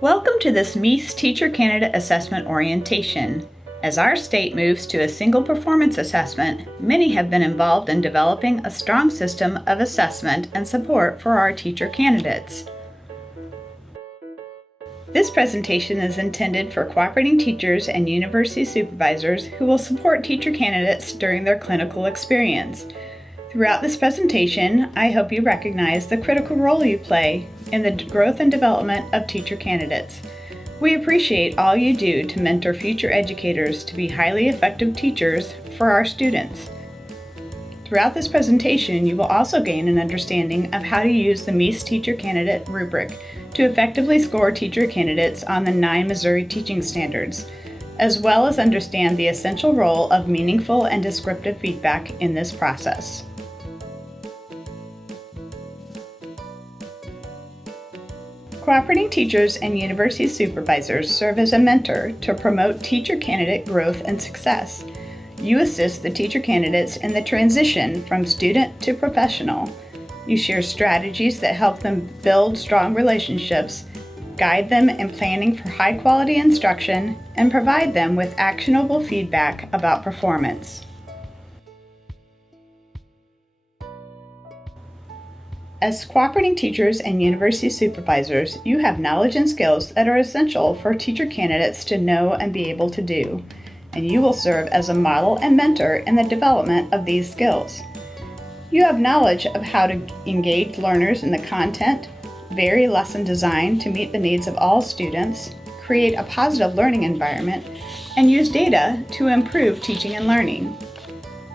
Welcome to this MEES Teacher Candidate Assessment Orientation. As our state moves to a single performance assessment, many have been involved in developing a strong system of assessment and support for our teacher candidates. This presentation is intended for cooperating teachers and university supervisors who will support teacher candidates during their clinical experience. Throughout this presentation, I hope you recognize the critical role you play in the growth and development of teacher candidates. We appreciate all you do to mentor future educators to be highly effective teachers for our students. Throughout this presentation, you will also gain an understanding of how to use the MEES Teacher Candidate rubric to effectively score teacher candidates on the 9 Missouri teaching standards, as well as understand the essential role of meaningful and descriptive feedback in this process. Cooperating teachers and university supervisors serve as a mentor to promote teacher candidate growth and success. You assist the teacher candidates in the transition from student to professional. You share strategies that help them build strong relationships, guide them in planning for high-quality instruction, and provide them with actionable feedback about performance. As cooperating teachers and university supervisors, you have knowledge and skills that are essential for teacher candidates to know and be able to do, and you will serve as a model and mentor in the development of these skills. You have knowledge of how to engage learners in the content, vary lesson design to meet the needs of all students, create a positive learning environment, and use data to improve teaching and learning.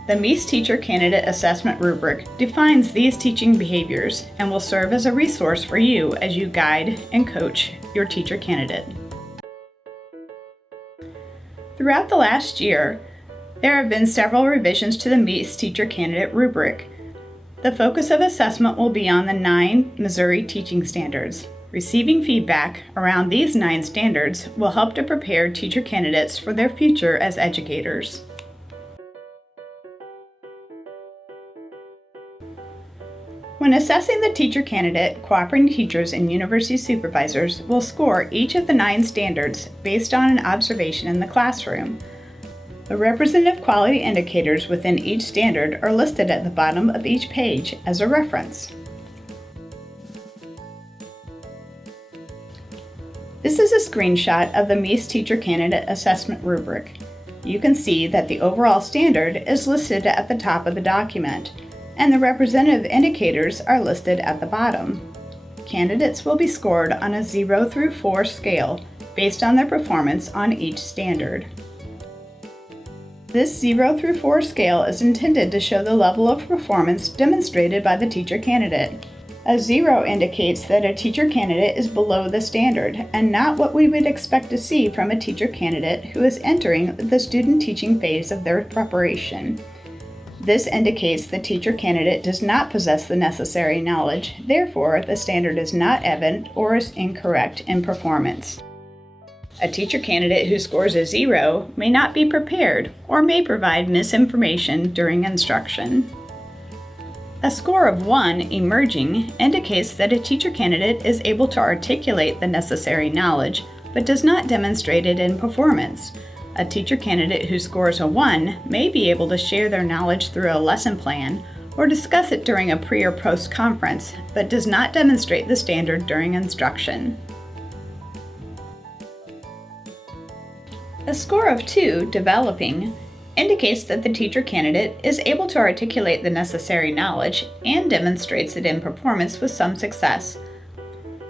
The MEES Teacher Candidate Assessment rubric defines these teaching behaviors and will serve as a resource for you as you guide and coach your teacher candidate. Throughout the last year, there have been several revisions to the MEES Teacher Candidate rubric. The focus of assessment will be on the 9 Missouri teaching standards. Receiving feedback around these 9 standards will help to prepare teacher candidates for their future as educators. When assessing the teacher candidate, cooperating teachers and university supervisors will score each of the 9 standards based on an observation in the classroom. The representative quality indicators within each standard are listed at the bottom of each page as a reference. This is a screenshot of the MEES Teacher Candidate Assessment rubric. You can see that the overall standard is listed at the top of the document, and the representative indicators are listed at the bottom. Candidates will be scored on a 0 through 4 scale based on their performance on each standard. This 0 through 4 scale is intended to show the level of performance demonstrated by the teacher candidate. A 0 indicates that a teacher candidate is below the standard and not what we would expect to see from a teacher candidate who is entering the student teaching phase of their preparation. This indicates the teacher candidate does not possess the necessary knowledge, therefore the standard is not evident or is incorrect in performance. A teacher candidate who scores a 0 may not be prepared or may provide misinformation during instruction. A score of 1, emerging, indicates that a teacher candidate is able to articulate the necessary knowledge but does not demonstrate it in performance. A teacher candidate who scores a 1 may be able to share their knowledge through a lesson plan or discuss it during a pre or post conference, but does not demonstrate the standard during instruction. A score of 2, developing, indicates that the teacher candidate is able to articulate the necessary knowledge and demonstrates it in performance with some success.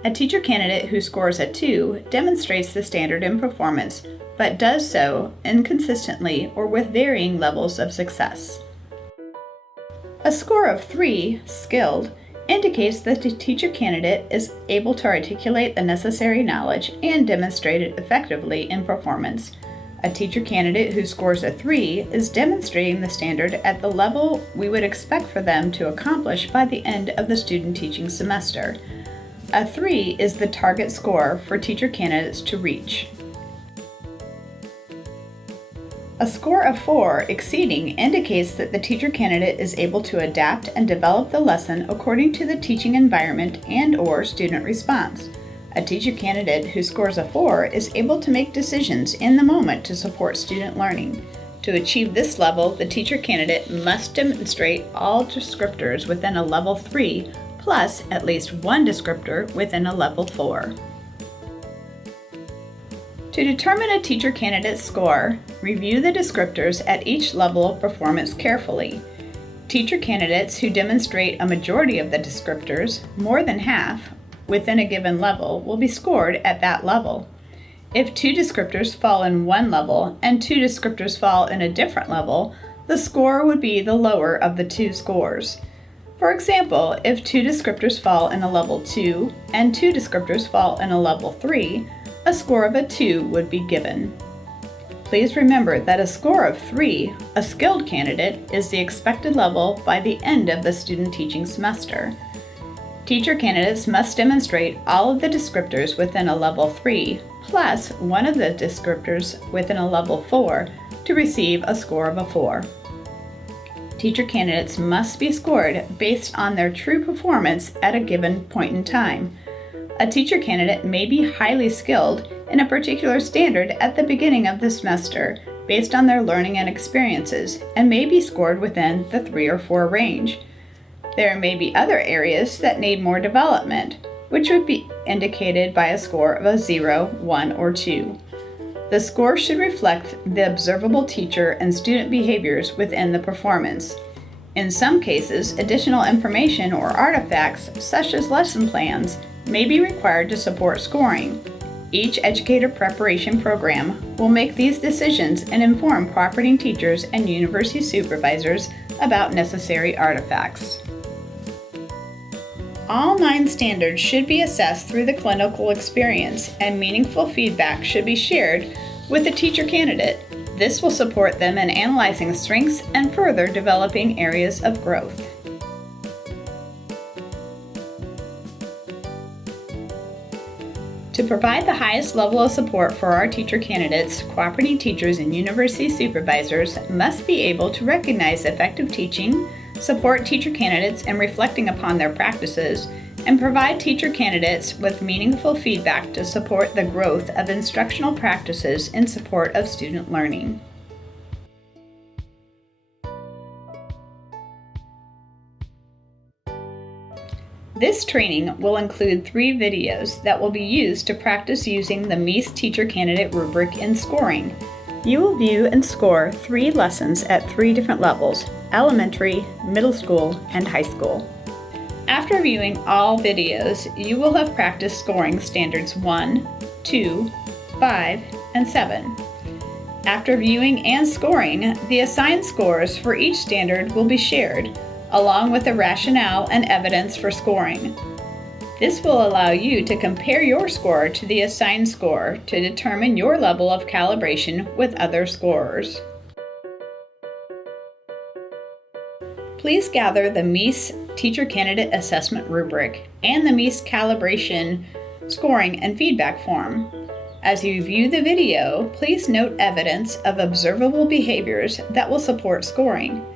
A teacher candidate who scores a 2 demonstrates the standard in performance, but does so inconsistently or with varying levels of success. A score of 3, skilled, indicates that the teacher candidate is able to articulate the necessary knowledge and demonstrate it effectively in performance. A teacher candidate who scores a 3 is demonstrating the standard at the level we would expect for them to accomplish by the end of the student teaching semester. A 3 is the target score for teacher candidates to reach. A score of 4, exceeding, indicates that the teacher candidate is able to adapt and develop the lesson according to the teaching environment and/or student response. A teacher candidate who scores a 4 is able to make decisions in the moment to support student learning. To achieve this level, the teacher candidate must demonstrate all descriptors within a level 3 plus at least one descriptor within a level 4. To determine a teacher candidate's score, review the descriptors at each level of performance carefully. Teacher candidates who demonstrate a majority of the descriptors, more than half, within a given level will be scored at that level. If 2 descriptors fall in one level and 2 descriptors fall in a different level, the score would be the lower of the 2 scores. For example, if 2 descriptors fall in a level 2 and 2 descriptors fall in a level 3, a score of a 2 would be given. Please remember that a score of 3, a skilled candidate, is the expected level by the end of the student teaching semester. Teacher candidates must demonstrate all of the descriptors within a level 3 plus one of the descriptors within a level 4 to receive a score of a 4. Teacher candidates must be scored based on their true performance at a given point in time. A teacher candidate may be highly skilled in a particular standard at the beginning of the semester based on their learning and experiences and may be scored within the 3 or 4 range. There may be other areas that need more development, which would be indicated by a score of a 0, 1, or 2. The score should reflect the observable teacher and student behaviors within the performance. In some cases, additional information or artifacts, such as lesson plans, may be required to support scoring. Each educator preparation program will make these decisions and inform property teachers and university supervisors about necessary artifacts. All 9 standards should be assessed through the clinical experience, and meaningful feedback should be shared with the teacher candidate. This will support them in analyzing strengths and further developing areas of growth. To provide the highest level of support for our teacher candidates, cooperating teachers and university supervisors must be able to recognize effective teaching, support teacher candidates in reflecting upon their practices, and provide teacher candidates with meaningful feedback to support the growth of instructional practices in support of student learning. This training will include 3 videos that will be used to practice using the MEES Teacher Candidate rubric in scoring. You will view and score 3 lessons at 3 different levels: elementary, middle school, and high school. After viewing all videos, you will have practiced scoring standards 1, 2, 5, and 7. After viewing and scoring, the assigned scores for each standard will be shared, along with the rationale and evidence for scoring. This will allow you to compare your score to the assigned score to determine your level of calibration with other scorers. Please gather the MEES Teacher Candidate Assessment Rubric and the MEES Calibration Scoring and Feedback Form. As you view the video, please note evidence of observable behaviors that will support scoring.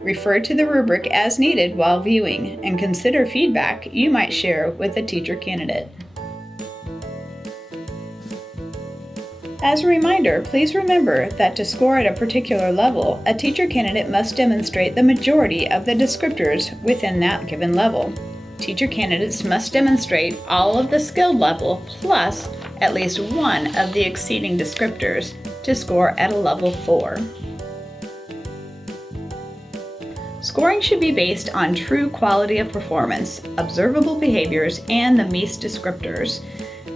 Refer to the rubric as needed while viewing, and consider feedback you might share with the teacher candidate. As a reminder, please remember that to score at a particular level, a teacher candidate must demonstrate the majority of the descriptors within that given level. Teacher candidates must demonstrate all of the skilled level plus at least one of the exceeding descriptors to score at a level 4. Scoring should be based on true quality of performance, observable behaviors, and the MEES descriptors.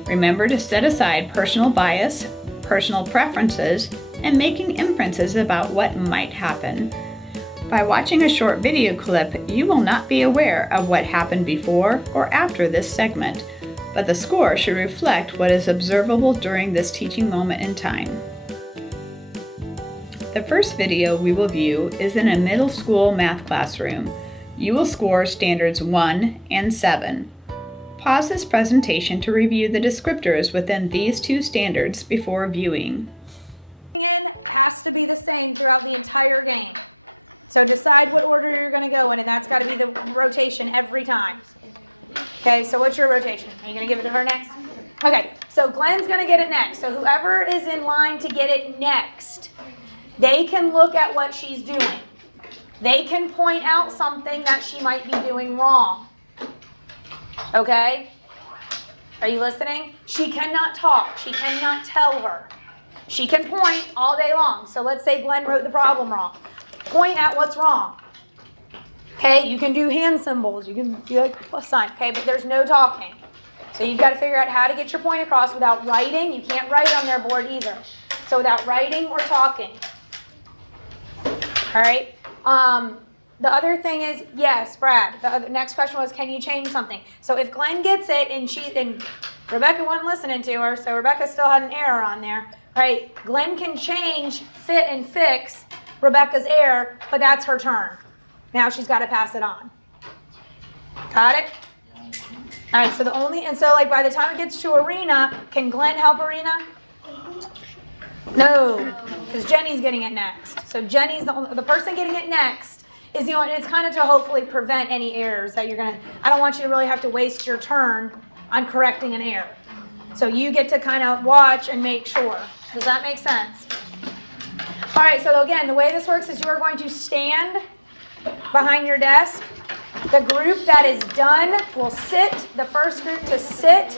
Remember to set aside personal bias, personal preferences, and making inferences about what might happen. By watching a short video clip, you will not be aware of what happened before or after this segment, but the score should reflect what is observable during this teaching moment in time. The first video we will view is in a middle school math classroom. You will score standards 1 and 7. Pause this presentation to review the descriptors within these 2 standards before viewing. In has to be the same throughout the entire game. So decide what order you're going to go in, and that's got to be the rotation every time. Okay, so what's your rotation? Are you going to give it to her next? Okay, so Glenn's going to get it next. So whoever is in line to get it next, they can look at what she's doing. They can point out something that she might be doing wrong. Okay? Are you listening? She cannot talk. She cannot tell her. She can point all day long. So let's say Glenn wrote the problem wrong. Point at what's wrong. Okay, you can do hand symbols. You can do like a plus sign. Okay, but there's no talking. So you've got to figure out how to get your point across without writing. You can't write on their board either. So without writing or talking. All right. The other thing is, yes, Brad. The next question was, can you change something? So if Glenn gets it and Rebecca wasn't listening to her, so Rebecca still had an error on there, right? Glenn can change, fit, and fix Rebecca's error, but that's her turn. Now she's got to pass it on. Got it? All right. So like by the time it gets to Arena, can Glenn help Arena? No, because Jenny's getting it next. So Jenny's the person getting it next is the only. It's kind of to hopefully prevent any errors that you're gonna. I don't want you to really have to waste your turn on correcting an error. So you get to kind of watch and make sure. Does that make sense? All right. So again, the way this works is you are going to stand behind your desk. The group that is done will sit. The first group to sit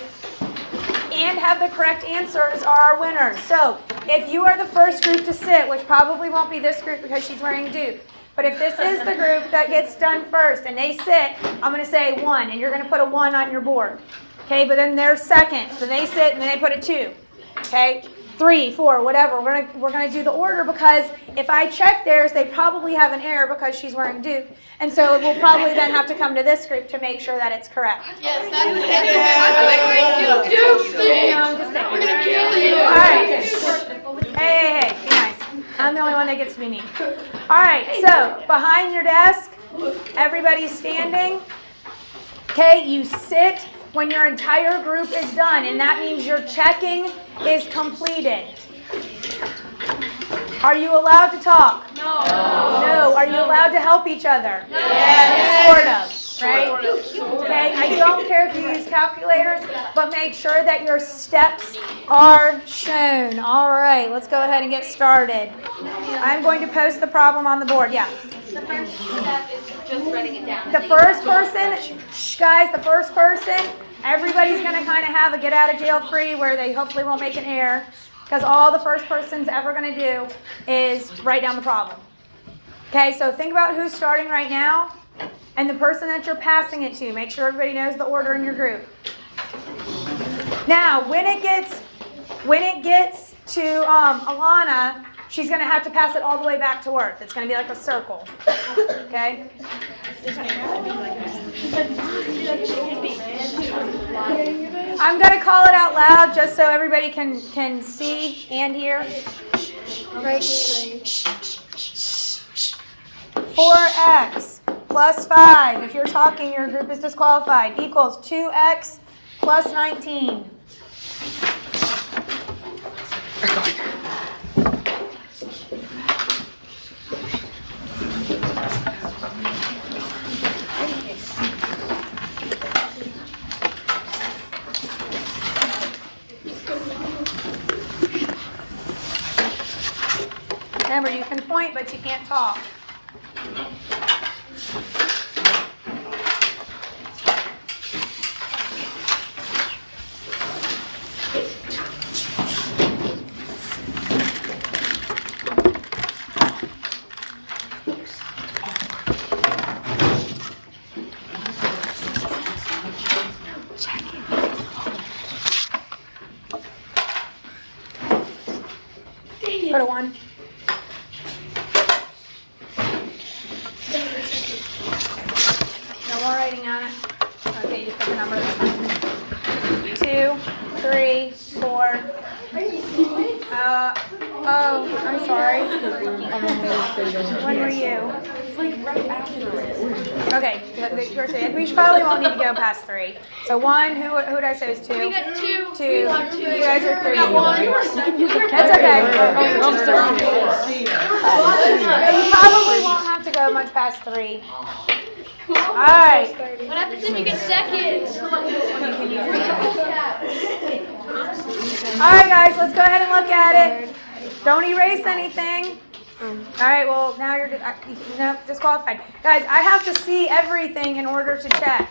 and have the correct answers are our winners. So if you are the first group to sit, which probably won't be this group because she's wearing Duke, but if this is the group that gets done first and they sit, I'm going to say 1, and you're going to put a 1 on your board. Okay, but then they're second, so they sit and then they put a 2. Okay, 3, 4, whatever. We're gonna do the order because if I check theirs, they probably have an error because she's wearing Duke, and so we'll probably then have to come to this group to make sure that it's correct. Yes, that's it. Duke thing. No, I'm just saying. We're gonna kill you. All right. Hey, be nice. I'm the only one that gets to be mean. All right. So behind your desk, everybody's standing. Okay, you sit when your entire group is done, and that means your checking is completed. Are you allowed to talk? No. No. Are you allowed to help each other? Yes. Sort of, right? Okay, I don't care if you use calculators, but make sure that your steps are shown. All right, let's go ahead and get started. I'm going to post the problem on the board. Yeah. The first step is just writing it down. The first person, guys, the first person, everybody's going to kind of have a get out of jail free where they hopefully won't make an error, because all the first person's ever going to do is write down the problem. Okay, so think about who's starting right now and the person that you're passing it to. Make sure everybody knows the order in your group. Now, when it gets to Alana, she's going to have to pass it all the way back to Worth. It's going to be like a circle. Okay? I'm going to call it out loud just so everybody can see and hear. 4x plus 5, if you're talking, your group is disqualified, equals 2x plus 19. Remember, you can point, but you can't talk. Put a 1. No more writing on it. Okay, just put the number this time. 2, 3, 4. Oh, I'm sorry. When were you? Okay, we probably won't need to go past 3. So 1, who did I say was 2? We got 2. 2. You guys are 3. We got 1. That's okay. You probably won't have to go much past 3. Alright. What happens if you get second? You can use All right, guys, let's go ahead and look at it. Don't erase anything. All right, well, now you're disqualified. Guys, I have to see everything in order to check.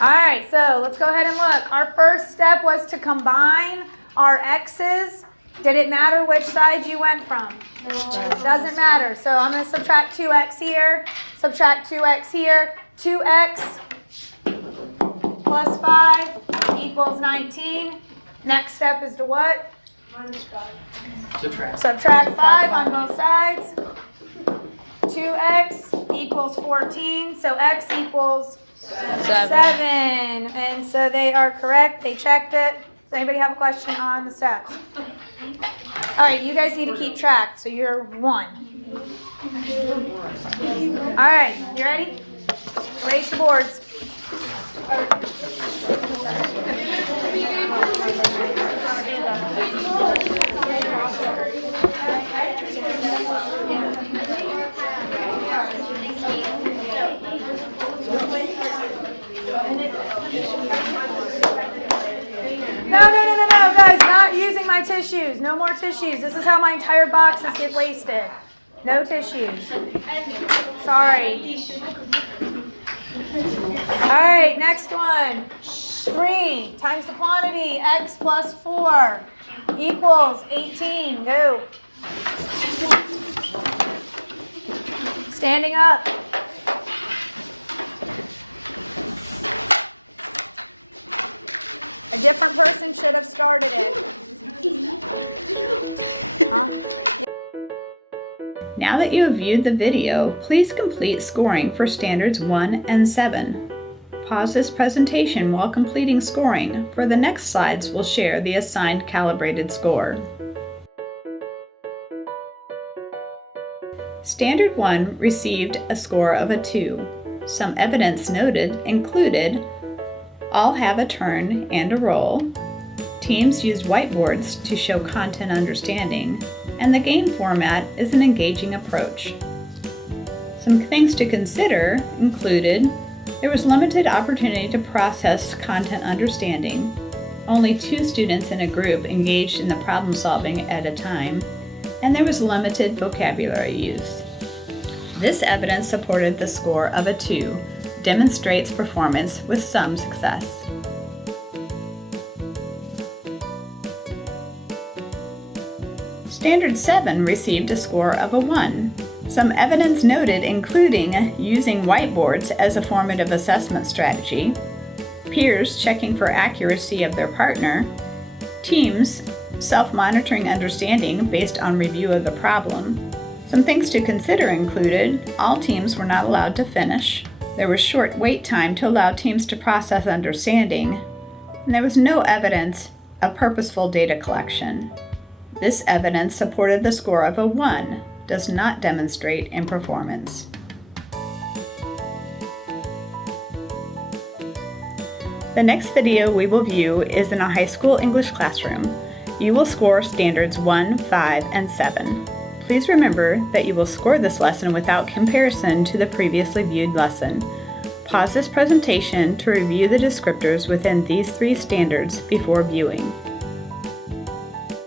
All right, so let's go ahead and look. Our first step was to combine our x's. Did it matter which side you went from? Doesn't matter. So I'm going to subtract 2x here, subtract 2x here. 2x plus 5 equals 19. Next step is to what? Minus 5. Subtract 5 on both sides. 2x equals 14. So x equals 7. And so they are correct. They checked it. Does anybody have a question on the steps? All right, you guys need to keep track. So you're 1. All right, you ready? Erase your boards. No, guys, not using my tissues. No more tissues. This is how my entire boxes get wasted. No tissues. Sorry. All right, next one. 3 times the quantity, x plus 4 equals 18. Go. Standing up. A different person should have started it. Huh? Now that you have viewed the video, please complete scoring for Standards 1 and 7. Pause this presentation while completing scoring. For the next slides, we'll share the assigned calibrated score. Standard 1 received a score of a 2. Some evidence noted included all have a turn and a role, teams used whiteboards to show content understanding, and the game format is an engaging approach. Some things to consider included there was limited opportunity to process content understanding, only 2 students in a group engaged in the problem solving at a time, and there was limited vocabulary use. This evidence supported the score of a 2, demonstrates performance with some success. Standard 7 received a score of a 1. Some evidence noted including using whiteboards as a formative assessment strategy, peers checking for accuracy of their partner, teams self-monitoring understanding based on review of the problem. Some things to consider included all teams were not allowed to finish, there was short wait time to allow teams to process understanding, and there was no evidence of purposeful data collection. This evidence supported the score of a 1, does not demonstrate in performance. The next video we will view is in a high school English classroom. You will score Standards 1, 5, and 7. Please remember that you will score this lesson without comparison to the previously viewed lesson. Pause this presentation to review the descriptors within these 3 standards before viewing.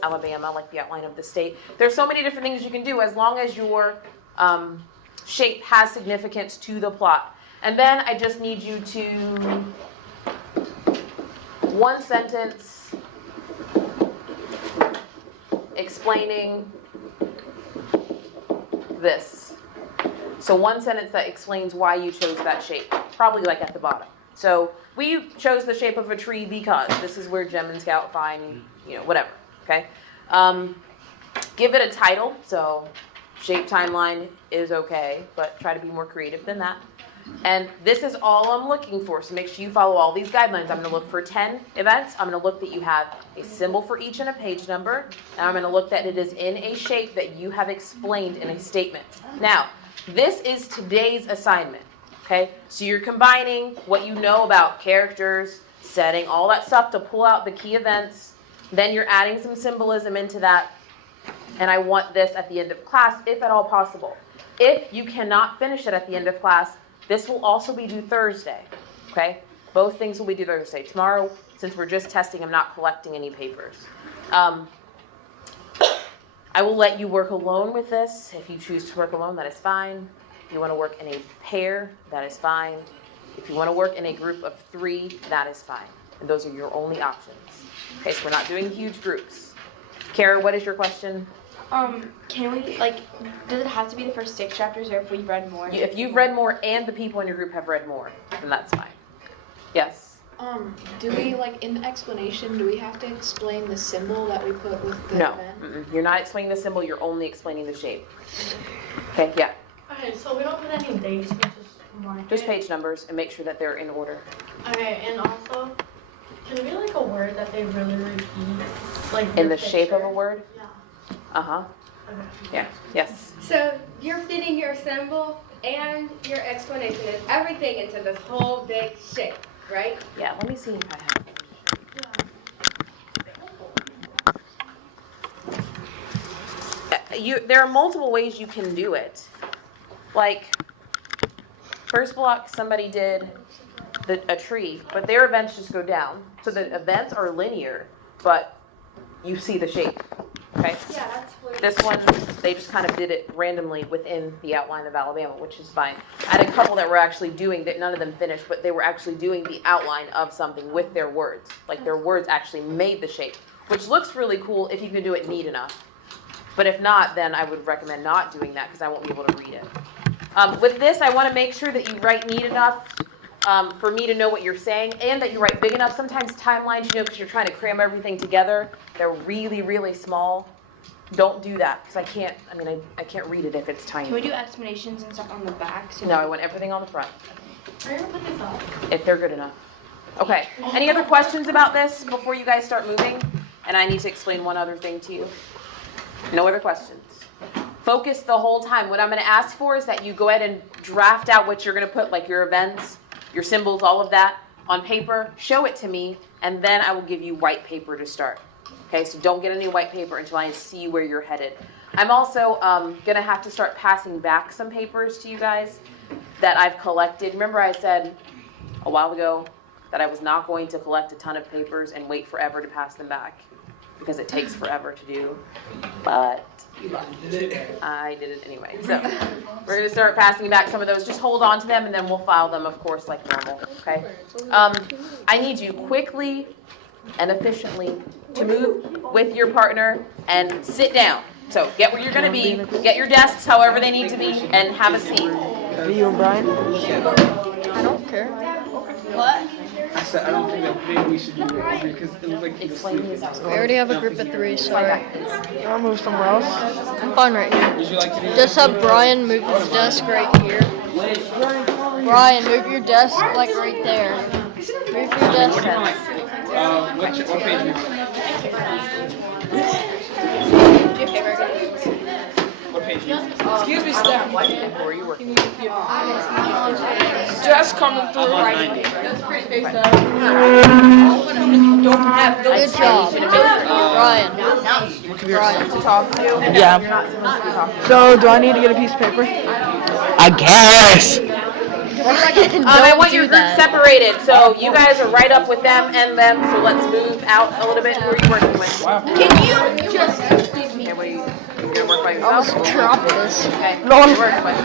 Alabama, like the outline of the state. There's so many different things you can do as long as your shape has significance to the plot. And then I just need you to, 1 sentence explaining this. So 1 sentence that explains why you chose that shape, probably like at the bottom. So we chose the shape of a tree because this is where Gem and Scout find, whatever. Okay, give it a title. So shape timeline is okay, but try to be more creative than that. And this is all I'm looking for. So make sure you follow all these guidelines. I'm going to look for 10 events. I'm going to look that you have a symbol for each and a page number. And I'm going to look that it is in a shape that you have explained in a statement. Now, this is today's assignment. Okay, so you're combining what you know about characters, setting, all that stuff to pull out the key events. Then you're adding some symbolism into that, and I want this at the end of class, if at all possible. If you cannot finish it at the end of class, this will also be due Thursday, okay? Both things will be due Thursday. Tomorrow, since we're just testing, I'm not collecting any papers. I will let you work alone with this. If you choose to work alone, that is fine. If you want to work in a pair, that is fine. If you want to work in a group of 3, that is fine. And those are your only options. Okay, so we're not doing huge groups. Kara, what is your question? Can we, does it have to be the first 6 chapters or if we've read more? If you've read more and the people in your group have read more, then that's fine. Yes? Do we, in the explanation, do we have to explain the symbol that we put? No. You're not explaining the symbol, you're only explaining the shape. Okay, yeah. Alright, so we don't put any dates, we just mark Just it. page numbers and make sure that they're in order. Okay, and also, can it be a word that they really repeat? In the shape of a word? Uh-huh. Yeah, yes. So you're fitting your symbol and your explanation and everything into this whole big shape, right? Yeah, let me see if I have them to show you. There are multiple ways you can do it. First block, somebody did a tree, but their events just go down. So the events are linear, but you see the shape, okay? This one, they just kind of did it randomly within the outline of Alabama, which is fine. I had a couple that were actually doing that, none of them finished, but they were actually doing the outline of something with their words. Their words actually made the shape, which looks really cool if you can do it neat enough. But if not, then I would recommend not doing that because I won't be able to read it. With this, I want to make sure that you write neat enough for me to know what you're saying and that you write big enough. Sometimes timelines, because you're trying to cram everything together, they're really, really small. Don't do that because I can't read it if it's Can we tiny. do explanations and stuff on the back? No, I want everything on the front We're going to put this on. if they're good enough. Okay. Any other questions about this before you guys start moving? And I need to explain one other thing to you. No other questions. Focus the whole time. What I'm going to ask for is that you go ahead and draft out what you're going to put, your events, your symbols, all of that on paper. Show it to me, and then I will give you white paper to start. Okay, so don't get any white paper until I see where you're headed. I'm also going to have to start passing back some papers to you guys that I've collected. Remember I said a while ago that I was not going to collect a ton of papers and wait forever to pass them back because it takes forever to do. But I did it anyway. So we're going to start passing back some of those. Just hold on to them, and then we'll file them, of course, like normal. Okay? I need you quickly and efficiently to move with your partner and sit down. So get where you're going to be, get your desks however they need to be, and have a seat. Come here. Explain the assignment to me. Slide back, please. We're making the time shape. We're doing the shape timeline, and we're doing the symbols. We have to represent the symbol. How many events? 10. Okay. We need to do each one like you were saying. Like someone said, a little ski mask, and you need to show the picture. And who are you working with? I'm working with. I never had a partner, Okay. so I need to make. Okay. Oh, I need you to make sure to talk to. You're not supposed to be talking at all. I want your group separated, so you guys are right up with them and them. So let's move out a little bit. Who are you working with? Okay, well you're gonna work by yourself. Okay, who are you working with?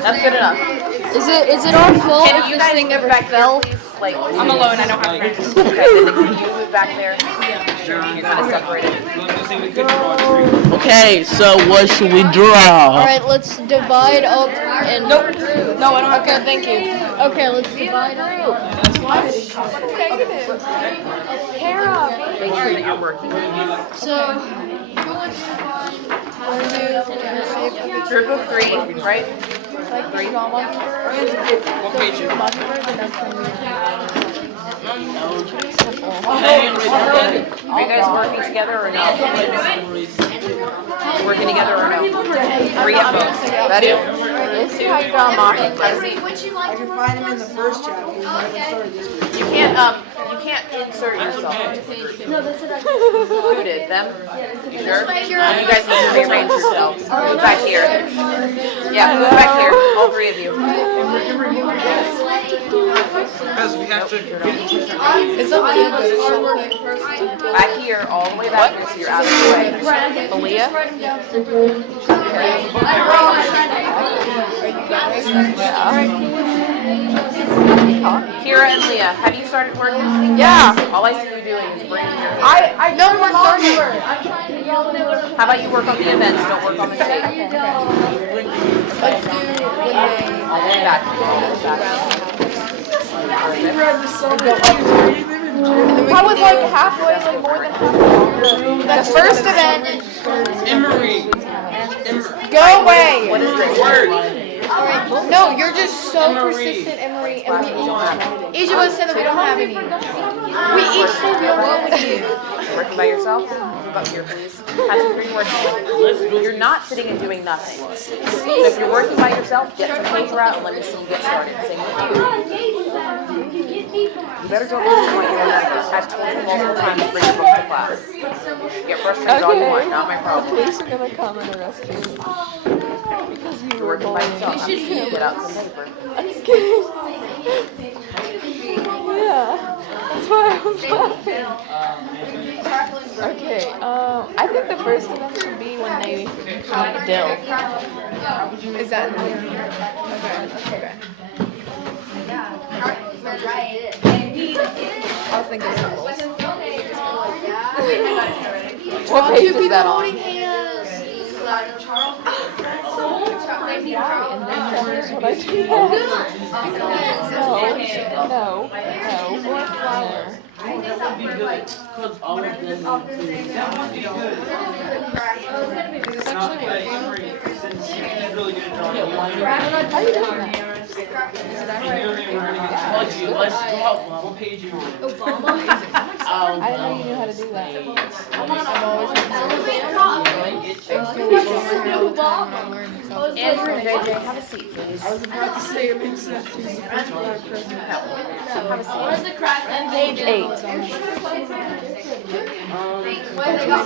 That's good enough. Can you guys move back here, please? Like, I'm alone, I don't have friends. okay, then can you move back there? Yeah, sure. So you're kind of separated. Alright, let's divide our Nope. No, I don't have care. Thank you. Okay, let's be in our group. Make sure that you're working, please. Group of 3, right? 3? Are you guys working together or no? Working together or no? 3 at most. 2? 2? Emery, Have a seat. would you like to work with us? No, I'm okay. You can't insert yourself into a group. no, they said I could. Who did? Them? Yeah, they said You sure? Then you guys need to rearrange yourselves. Move back here. Yeah, move back here. All 3 of you. Hey, this way, you want to work with us? Nope, sure don't. The most hardworking person. Back here, all the way back here, so you're out of the way. I'm not trying to be. Kira and Leah, have you started working? All I see you doing is braiding your hair. I don't know mom here. I'm trying to draw the. How about you work on the events, don't work on the shape. All the way back means all the way back, thank you. Perfect. Move your desk over right next to it. All right, what is this here? Oh, I'm working alone. No. Bring it to class or you don't have it. Who? 2? And who are you working with? Nobody? You're working by yourself? Yeah. Move up here, please. Patrick, who are you working with? You're not sitting and doing nothing. So if you're working by yourself, get some paper out and let me see you get started. Same with you. You better go based on what you remember. I've told you multiple times, bring your book to class. Get frustrated all you want, not my problem. You're working by yourself. Have a seat, get out some paper. They meet Dell. I think the first one. Charles Baker Garrett. They meet Charles Baker Garrett, also known as Dill, aka Dill. Wait, how did you get the name Dill? Do you think that we're like whatever this author's name is? No, we don't know that. What symbol is that? Andrew and JJ, have a seat, please. I know, I'm asking her for some paper. No. Have a seat. Oh, he's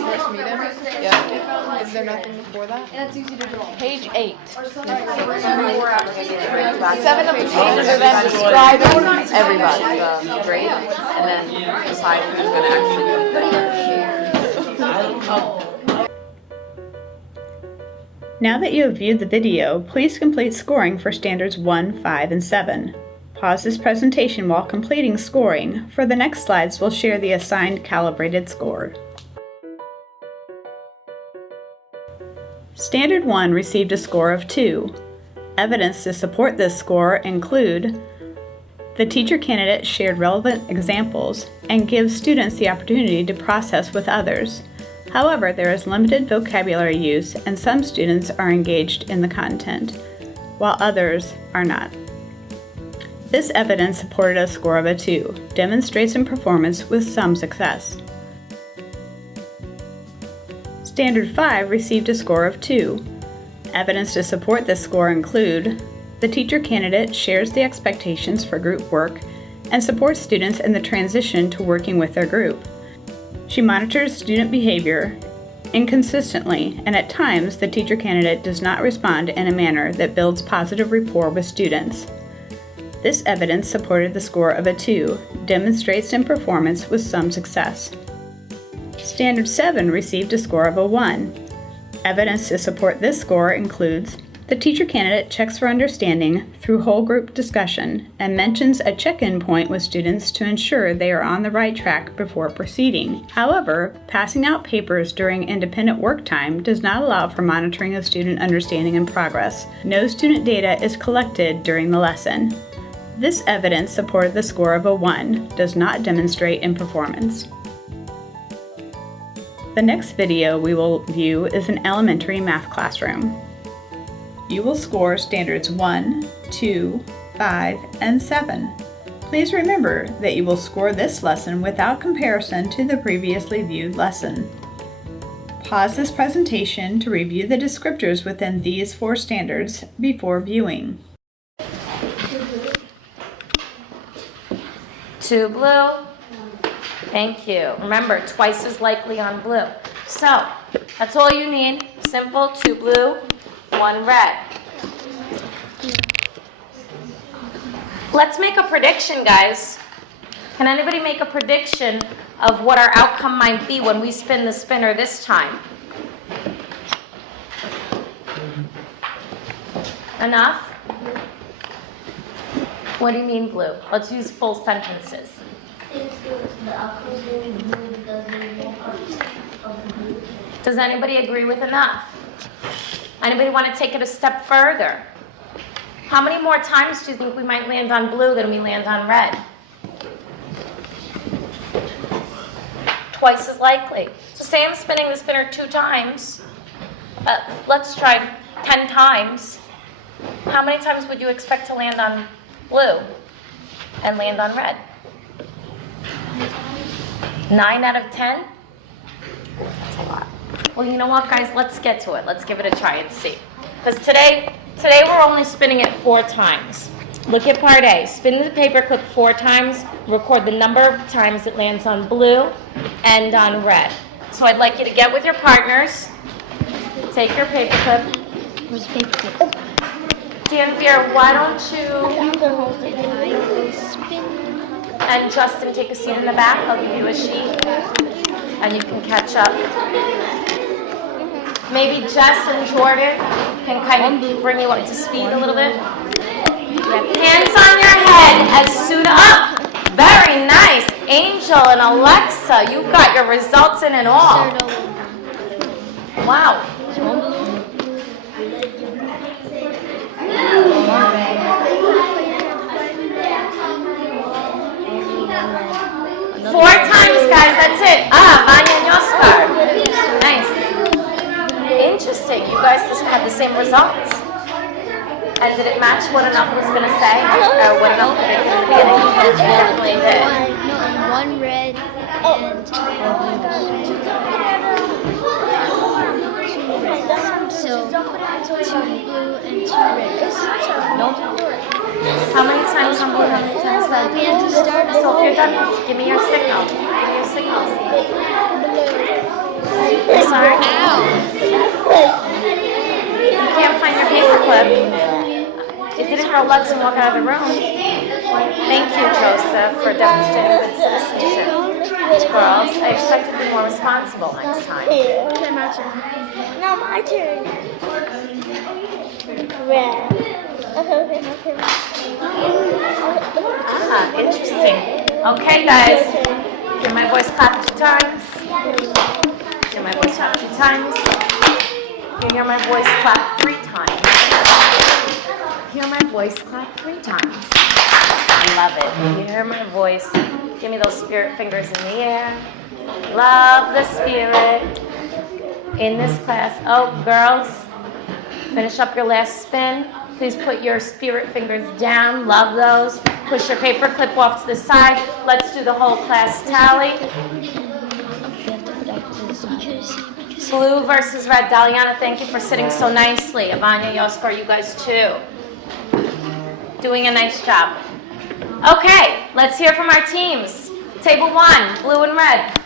Here's your book from before. I don't think I gave the grades back. Just make sure everybody in your group sees the grade and then decide who's going to actually keep it. Now that you have viewed the video, please complete scoring for Standards 1, 5, and 7. Pause this presentation while completing scoring. For the next slides, we'll share the assigned calibrated score. Standard 1 received a score of 2. Evidence to support this score include the teacher candidate shared relevant examples and gives students the opportunity to process with others. However, there is limited vocabulary use and some students are engaged in the content, while others are not. This evidence supported a score of a 2, demonstrates in performance with some success. Standard 5 received a score of 2. Evidence to support this score include the teacher candidate shares the expectations for group work and supports students in the transition to working with their group. She monitors student behavior inconsistently, and at times the teacher candidate does not respond in a manner that builds positive rapport with students. This evidence supported the score of a 2, demonstrates in performance with some success. Standard 7 received a score of a 1. Evidence to support this score includes the teacher candidate checks for understanding through whole group discussion and mentions a check-in point with students to ensure they are on the right track before proceeding. However, passing out papers during independent work time does not allow for monitoring of student understanding and progress. No student data is collected during the lesson. This evidence supported the score of a 1, does not demonstrate in performance. The next video we will view is an elementary math classroom. You will score Standards 1, 2, 5, and 7. Please remember that you will score this lesson without comparison to the previously viewed lesson. Pause this presentation to review the descriptors within these 4 standards before viewing. 2 blue. Thank you. Remember, twice as likely on blue. So, that's all you need. Simple, 2 blue, 1 red. Let's make a prediction, guys. Can anybody make a prediction of what our outcome might be when we spin the spinner this time? Enough? What do you mean, blue? Let's use full sentences. Does anybody agree with enough? Anybody want to take it a step further? How many more times do you think we might land on blue than we land on red? Twice as likely. So say I'm spinning the spinner 2 times. Let's try 10 times. How many times would you expect to land on blue and land on red? 9 out of 10? Oh, that's a lot. Well, you know what, guys? Let's get to it. Let's give it a try and see. Because today we're only spinning it 4 times. Look at part A. Spin the paperclip 4 times. Record the number of times it lands on blue and on red. So I'd like you to get with your partners. Take your paperclip. Danvir, why don't you and Justin take a seat in the back? I'll give you a sheet and you can catch up. Maybe Jess and Jordan can kind of bring you up to speed a little bit. Hands on your head as soon up. Very nice. Angel and Alexa, you've got your results in and all. Wow. Four times, guys. That's it. Vanya and Oscar. Nice. Interesting. You guys had the same results. And did it match what Enough was going to say? Or what Enough predicted in the beginning? It definitely did. How many times on blue? How many times red? So if you're done, give me your signal. Give me your signals. I'm sorry? You can't find your paperclip. It didn't grow legs and walk out of the room. Thank you, Joseph, for demonstrating good citizenship. Girls, I expect you to be more responsible next time. Interesting. Okay, guys. Hear my voice clap 2 times. Hear my voice clap 2 times. You hear my voice clap 3 times. Hear my voice clap 3 times. I love it. If you hear my voice, give me those spirit fingers in the air. Love the spirit in this class. Oh, girls, finish up your last spin. Please put your spirit fingers down. Love those. Push your paper clip off to the side. Let's do the whole class tally. Blue versus red. Daliana, thank you for sitting so nicely. Avanya, Yoskar, you guys too. Doing a nice job. Okay, let's hear from our teams. Table 1, blue and red. Blue,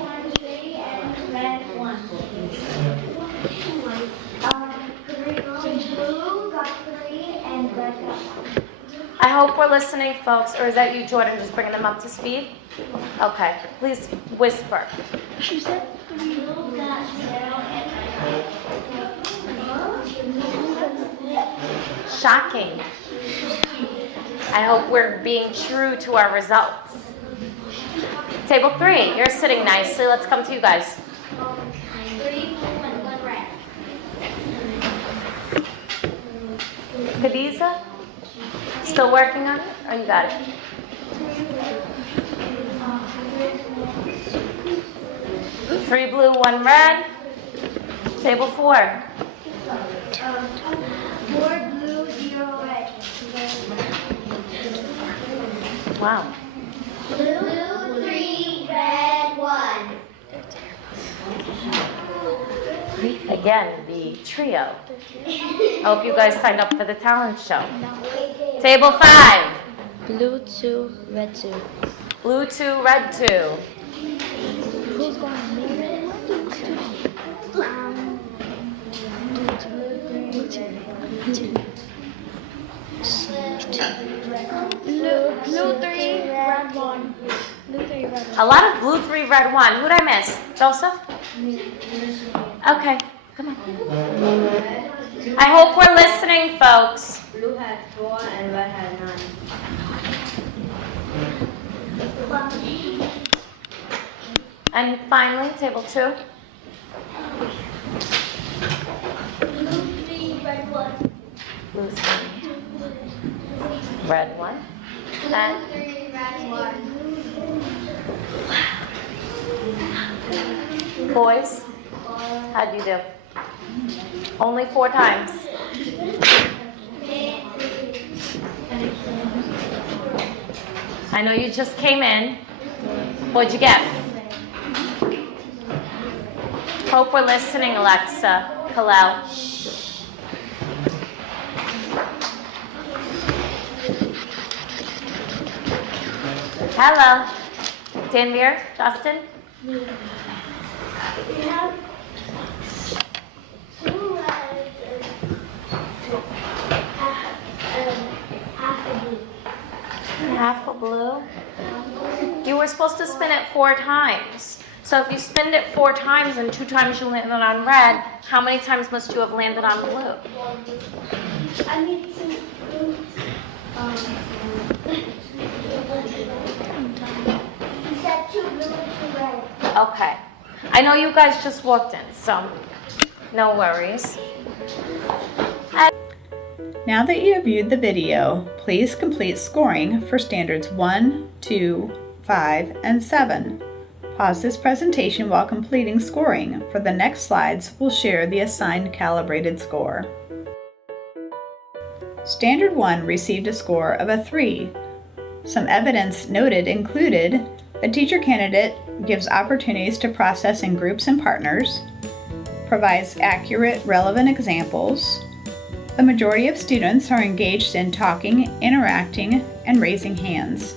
orange, 3, and red, 1. Blue got 3, and red got 1. I hope we're listening, folks. Or is that you, Jordan, just bringing them up to speed? Okay, please whisper. She said blue got 0, and red got 1. Shocking. I hope we're being true to our results. Table 3, you're sitting nicely. Let's come to you guys. 3, red. Khadija? Still working on it? Or you got it? Three blue, 1 red. Table 4. 4 blue, 0 red. Wow. Blue, 3, red, 1. Okay. Again, the trio. I hope you guys signed up for the talent show. Table 5. Blue 2, red 2. A lot of blue 3, red 1. Who'd I miss? Joseph? Okay, come on. I hope we're listening, folks. And finally, table 2. Blue 3, red 1. And boys, how'd you do? Only 4 times. I know you just came in. What'd you get? Hope we're listening, Alexa, Kalel. Hello. Danvir, Justin? Half a blue? You were supposed to spin it 4 times. So if you spin it 4 times and 2 times you landed on red, how many times must you have landed on blue? Okay. I know you guys just walked in, so no worries. Now that you have viewed the video, please complete scoring for standards 1, 2, 5, and 7. Pause this presentation while completing scoring. For the next slides, we'll share the assigned calibrated score. Standard 1 received a score of a 3. Some evidence noted included the teacher candidate gives opportunities to process in groups and partners, provides accurate, relevant examples. The majority of students are engaged in talking, interacting, and raising hands.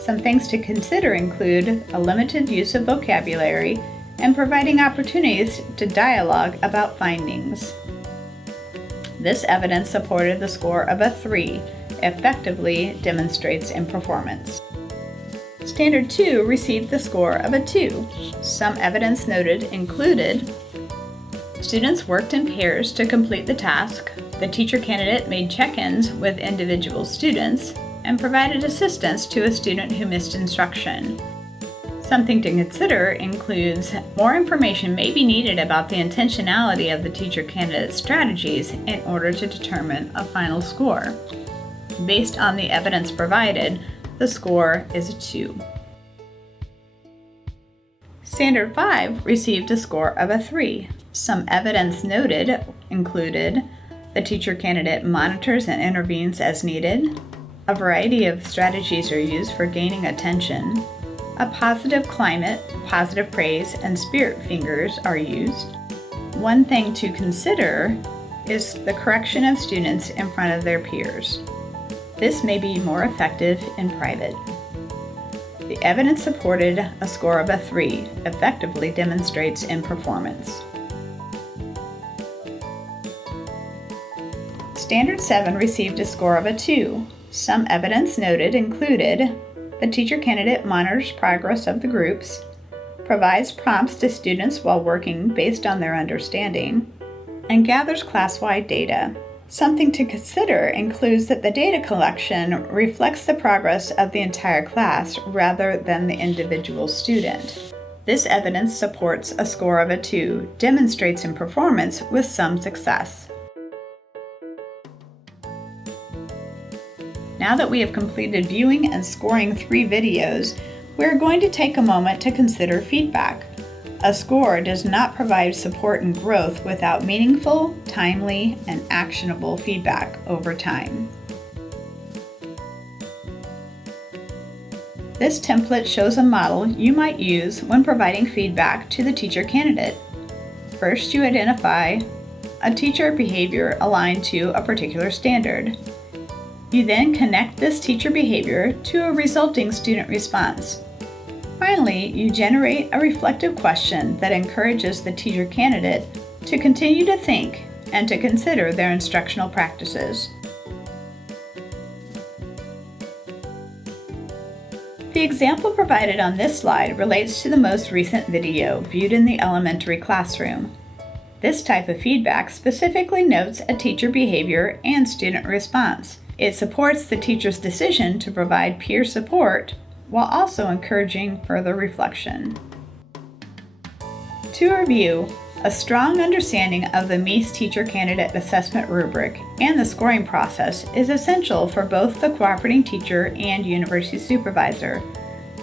Some things to consider include a limited use of vocabulary and providing opportunities to dialogue about findings. This evidence supported the score of a 3, effectively demonstrates in performance. Standard 2 received the score of a 2. Some evidence noted included students worked in pairs to complete the task. The teacher candidate made check-ins with individual students and provided assistance to a student who missed instruction. Something to consider includes more information may be needed about the intentionality of the teacher candidate's strategies in order to determine a final score. Based on the evidence provided, the score is a 2. Standard 5 received a score of a 3. Some evidence noted included the teacher candidate monitors and intervenes as needed. A variety of strategies are used for gaining attention. A positive climate, positive praise, and spirit fingers are used. One thing to consider is the correction of students in front of their peers. This may be more effective in private. The evidence supported a score of a 3, effectively demonstrates in performance. Standard 7 received a score of a 2. Some evidence noted included the teacher candidate monitors progress of the groups, provides prompts to students while working based on their understanding, and gathers class-wide data. Something to consider includes that the data collection reflects the progress of the entire class rather than the individual student. This evidence supports a score of a 2, demonstrates in performance with some success. Now that we have completed viewing and scoring 3 videos, we are going to take a moment to consider feedback. A score does not provide support and growth without meaningful, timely, and actionable feedback over time. This template shows a model you might use when providing feedback to the teacher candidate. First, you identify a teacher behavior aligned to a particular standard. You then connect this teacher behavior to a resulting student response. Finally, you generate a reflective question that encourages the teacher candidate to continue to think and to consider their instructional practices. The example provided on this slide relates to the most recent video viewed in the elementary classroom. This type of feedback specifically notes a teacher behavior and student response. It supports the teacher's decision to provide peer support while also encouraging further reflection. To review, a strong understanding of the MEES Teacher Candidate Assessment rubric and the scoring process is essential for both the cooperating teacher and university supervisor.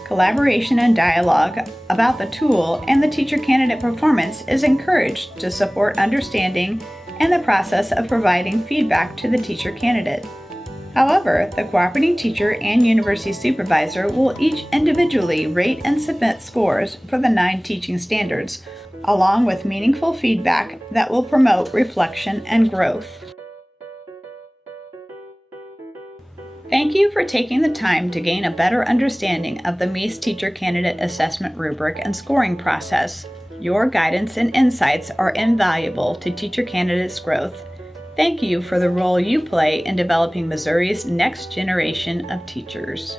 Collaboration and dialogue about the tool and the teacher candidate performance is encouraged to support understanding and the process of providing feedback to the teacher candidate. However, the cooperating teacher and university supervisor will each individually rate and submit scores for the 9 teaching standards, along with meaningful feedback that will promote reflection and growth. Thank you for taking the time to gain a better understanding of the MEES Teacher Candidate Assessment rubric and scoring process. Your guidance and insights are invaluable to teacher candidates' growth. Thank you for the role you play in developing Missouri's next generation of teachers.